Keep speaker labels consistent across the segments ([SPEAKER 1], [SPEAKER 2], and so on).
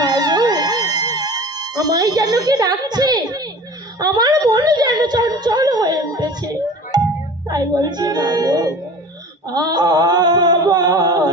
[SPEAKER 1] বাবু আমায় যেন কি ডাকছে? আমার মনে যেন চঞ্চল হয়ে উঠেছে। তাই বলছি বাবু আমার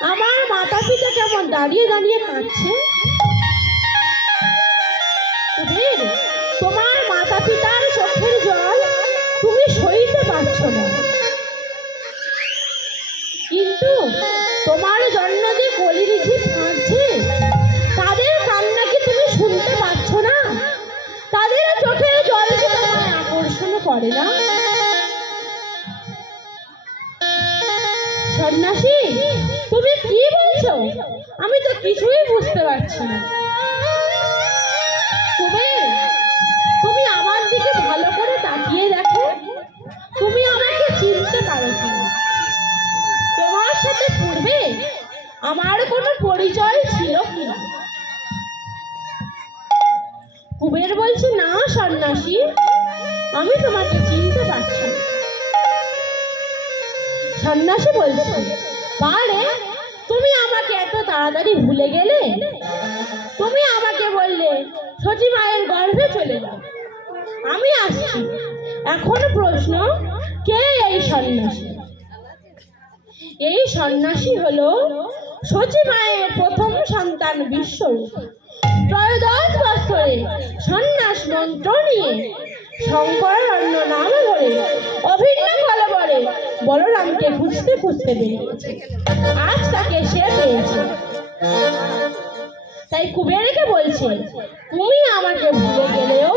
[SPEAKER 1] আমার
[SPEAKER 2] মাতা পিতা কেমন? দাঁড়িয়ে দাঁড়িয়ে কাঁদছে। কুবের কি বলছো আমি তো কিছুই বুঝতে পারছি না। কুবের তুমি আমার দিকে ভালো করে তাকিয়ে দেখো। তুমি আমাকে চিনতে পারো কিনা তোমার সাথে পূর্বে আমার কোনো পরিচয় ছিল কিনা কুবের বলছে, না, সন্ন্যাসী, আমি তোমাকে চিনতে পারছি সন্ন্যাসী বলছে, পারে তাড়াতাড়ি ভুলে গেলে? তুমি আমাকে বললে সচি মায়ের গর্ভে চলে যাও। আমি আসছি। এখন প্রশ্ন, কে এই সন্ন্যাসী? এই সন্ন্যাসী হলো সচি মায়ের প্রথম সন্তান বিশ্বরূপ। ত্রয়োদশ বছরে সন্ন্যাস মন্ত্র নিয়ে শঙ্কর অন্য নাম ধরে অভিন্ন কলবরে
[SPEAKER 1] বলরামকে খুঁজতে খুঁজতে বেরিয়েছে আজ তাকে সে পেয়েছে। তাই কুবেরকে বলছে, তুমি আমাকে ভুলে গেলেও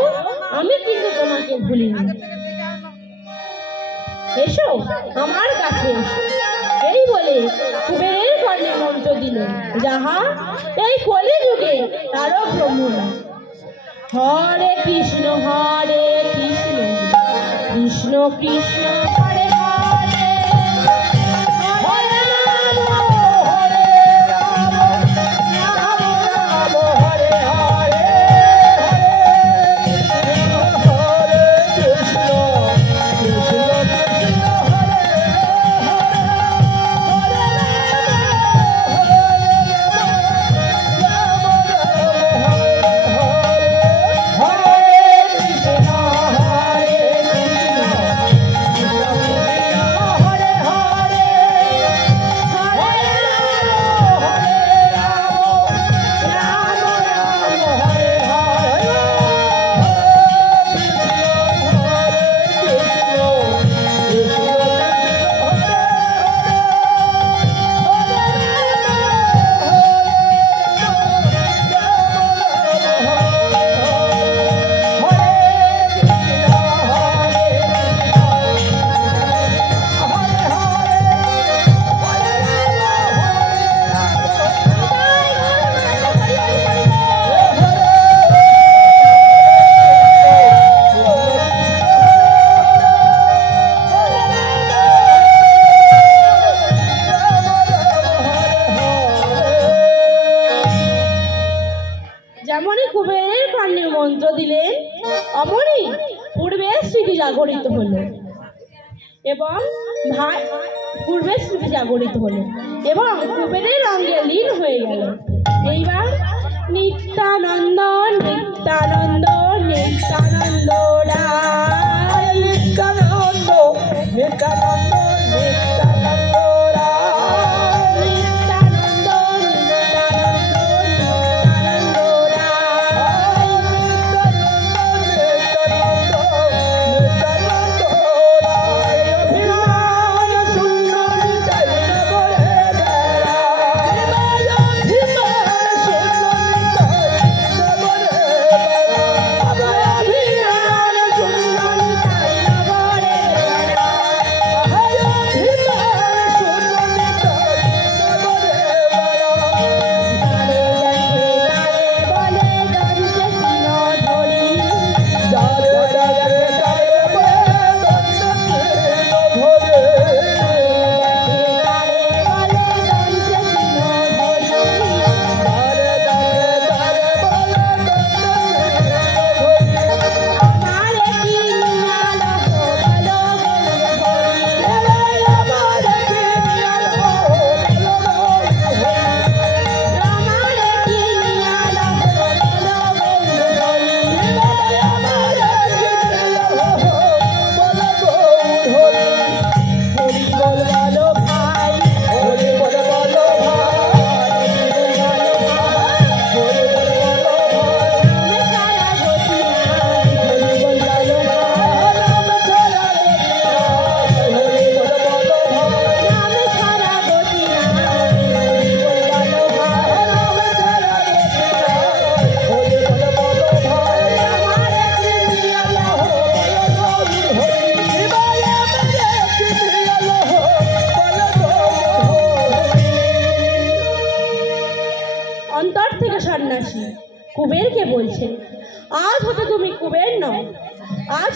[SPEAKER 1] আমি কিন্তু তোমাকে ভুলিনি। এসো, আমার কাছে এই বলে কুবেরের কর্ণে মন্ত্র দিল, যাহা এই কলিযুগে তারক ব্রহ্মরা হরে কৃষ্ণ হরে কৃষ্ণ কৃষ্ণ কৃষ্ণ। হলো এবং কুবেরের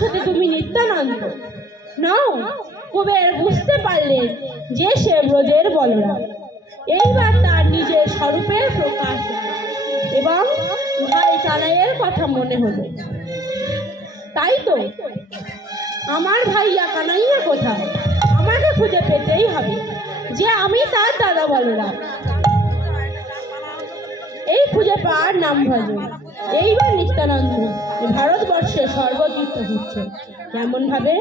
[SPEAKER 1] হতে তুমি নিত্যানন্দ। নাও, কুবের বুঝতে পারলেন যে সে ব্রজের বলরাম। এইবার তার নিজের স্বরূপের প্রকাশ এবং ভাই চালাইয়ের কথা মনে হলো। তাই তো আমার ভাইয়া কানাইয়া কোথায়? আমাকে খুঁজে পেতেই হবে যে আমি তার দাদা বলরাম। এই খুঁজে পাওয়ার নাম ভজন এইবার নিত্যানন্দ ভারতবর্ষে সর্বতীর্থ হচ্ছে কেমন ভাবে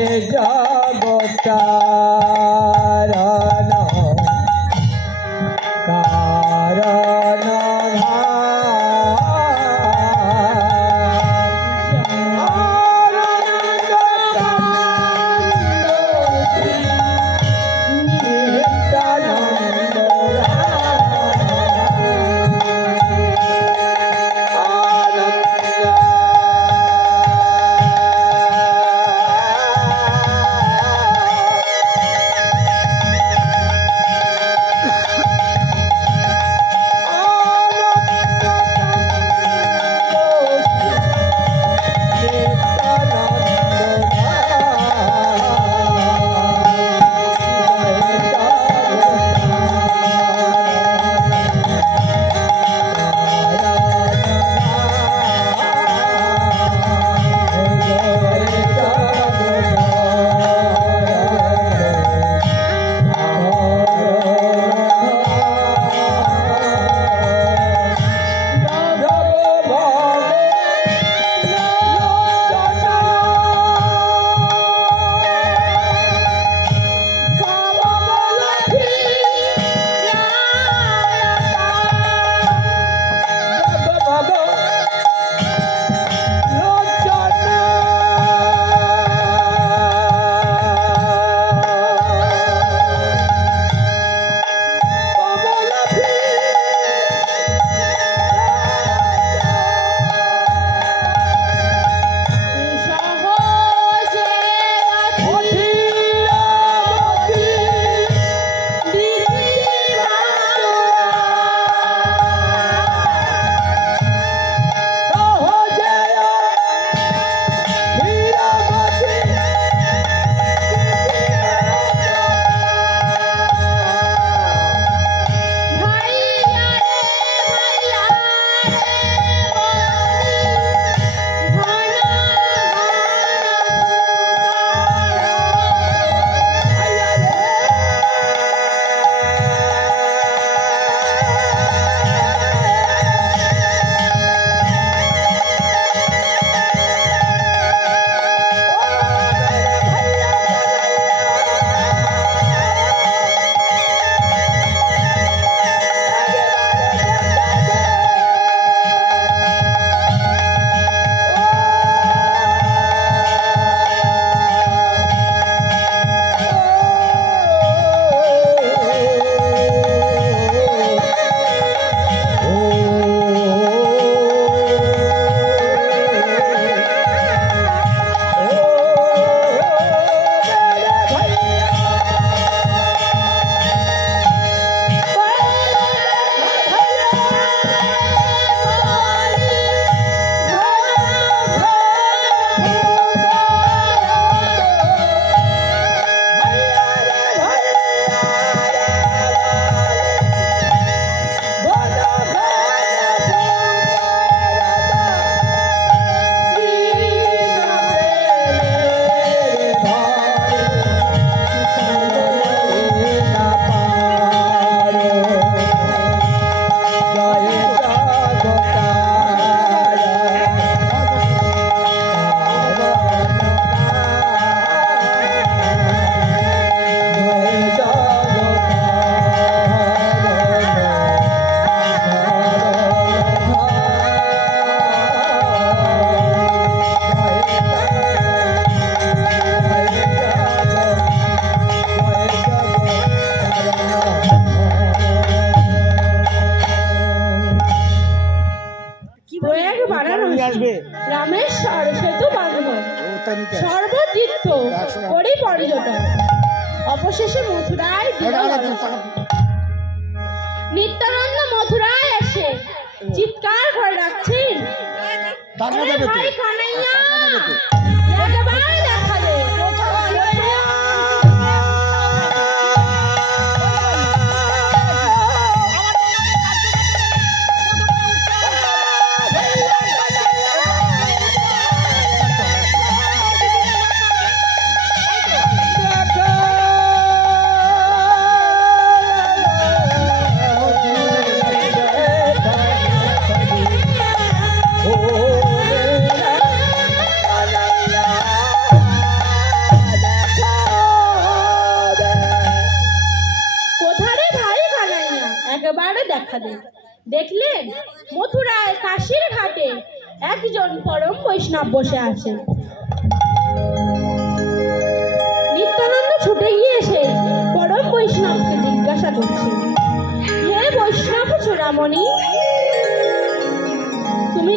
[SPEAKER 1] জয়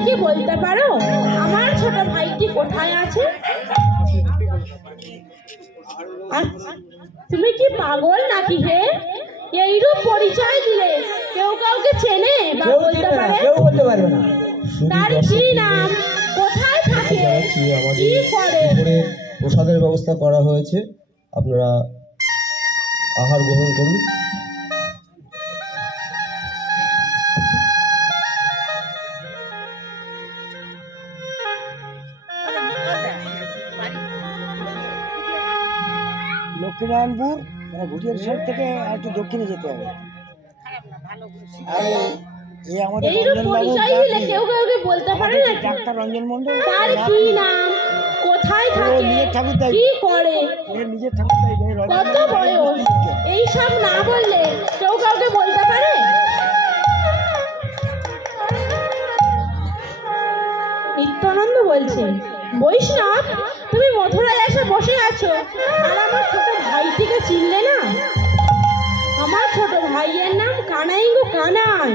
[SPEAKER 2] কি বলতে পারো? আমার ছোট ভাইটি কোথায় আছে? তুমি কি পাগল নাকি হে? এইরূপ পরিচয় দিলে কেউ কাউকে চেনে বা বলতে পারে?
[SPEAKER 3] কেউ বলতে পারবে না।
[SPEAKER 2] তার কি নাম? কোথায় থাকে? কি করে?
[SPEAKER 1] প্রসাদের ব্যবস্থা করা হয়েছে। আপনারা আহার গ্রহণ করুন।
[SPEAKER 3] লক্ষ্মীনারায়ণপুর মানে ভুটিয়ার সাইড থেকে একটু দক্ষিণে যেতে হবে। আর এই আমাদের রঞ্জন ডাক্তার মন্ডল
[SPEAKER 2] তার কি নাম? কোথায় থাকে?
[SPEAKER 3] ঠাকুরদাই।
[SPEAKER 2] কি করে?
[SPEAKER 3] এর নিজের ঠাকুরদাই এই
[SPEAKER 2] কত বয়স। এইসব না বললে কেউ কাউকে বলতে পারে? নিত্যানন্দ বলছে। বৈষ্ণব, তুমি মথুরায় এসে বসে আছো। আর আমার ছোট ভাইটিকে চিনলে না? আমার ছোট ভাইয়ের নাম কানাই গো কানাই।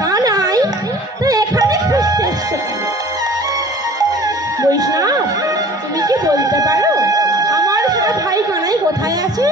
[SPEAKER 2] কানাই, তো এখানে খুঁজতে এসছো বৈষ্ণব, তুমি কি বলতে পারো? আমার ছোট ভাই কানাই কোথায় আছে?